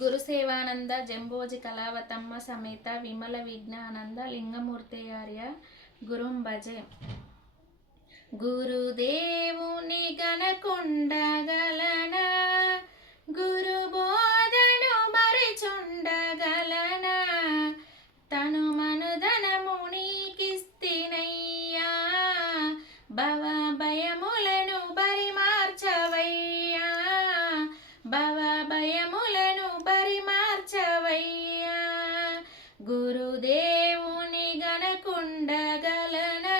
గురుసేవానంద జంబోజి కళావతమ్మ సమేత విమల విజ్ఞానంద లింగమూర్తి ఆర్య గురుం భజే. గురుదేవుని గనకుండగలనా, గురు బోధను మరిచుండగలనా, తను మనుధనము నీకిస్తినయ్యా, భవ భయములను బరిమార్చవయ్యా, భవ భయములను బరిమార్చవయ్యా. గురుదేవుని గనకుండగలనా,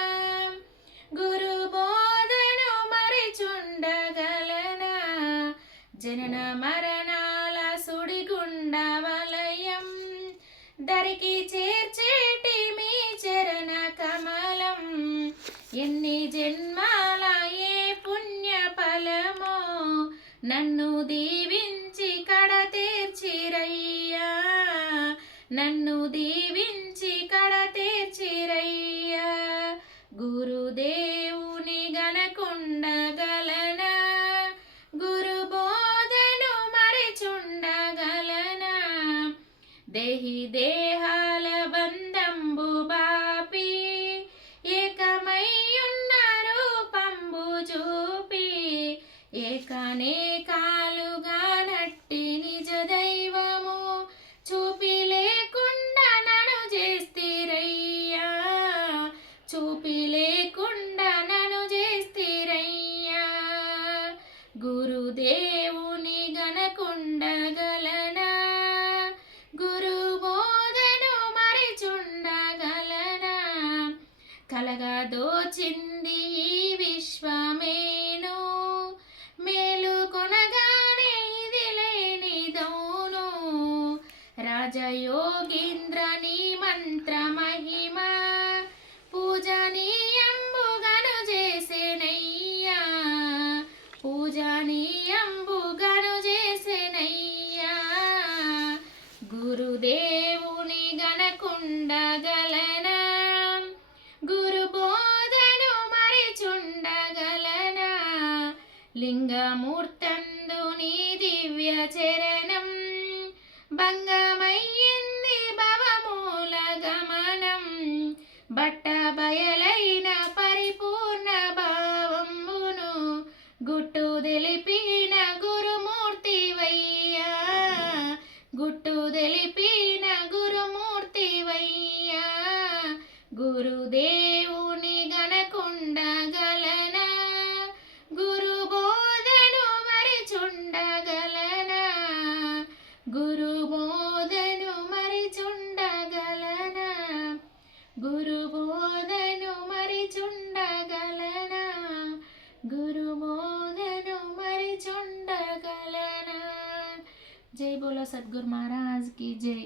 గురు బోధను మరిచుండగలనా, జనన మరణాల సుడిగుండ వలయం దరికి చేర్చేటి మీ చరణ కమలం, ఎన్ని జన్మాల ఏ పుణ్య ఫలమో నన్ను దీవించి కడ తీర్చిరయ్యా, నన్ను దీవించి కడ తీర్చిరయ్యా. గురుదేవుని గనకుండగలనా, గురు బోధను మరిచుండగలనా, దేహి దేహాల బంధంబు బాపి ఏకమయ్యున్న రూపంబు చూపి, ఏకనేకాలుగా నట్టి నిజ దైవము చూపి లేకుండా నన్ను చేస్తిరయ్యా, చూపి లేకుండా నన్ను చేస్తిరయ్యా. గురుదేవుని గనకుండగలనా, గురు బోధను మరిచుండగలనా, కలగా దోచింది ఈ విశ్వమేను, మేలు కొనగానే ఇది లేనిదౌను, రాజయోగీంద్ర నీ మంత్ర మహిమ పూజనీయంబుగను చేసెనయ్యా, పూజనీయంబుగను చేసెనయ్యా. గురుదేవుని గనకుండగలనా, గురు బోధను మరిచుండగలనా, లింగమూర్తందు నీ దివ్య చరణం భంగమయ్యింది భవమూల గమనం, బట్ట బయలైన పరిపూర్ణ భావంబును గుట్టు తెలిపిన గురుమూర్తివయ్యా, గుట్టు తెలిపిన గురుమూర్తివయ్యా. గురుదేవుని గనకుండగలనా, గురు బోధను మరిచుండగలనా, గురు బోధను మరిచుండగలనా, గురు బోధను మరిచుండగలనా, గురు బోధను మరిచుండగలనా. జై బోలో సద్గురు महाराज की जय.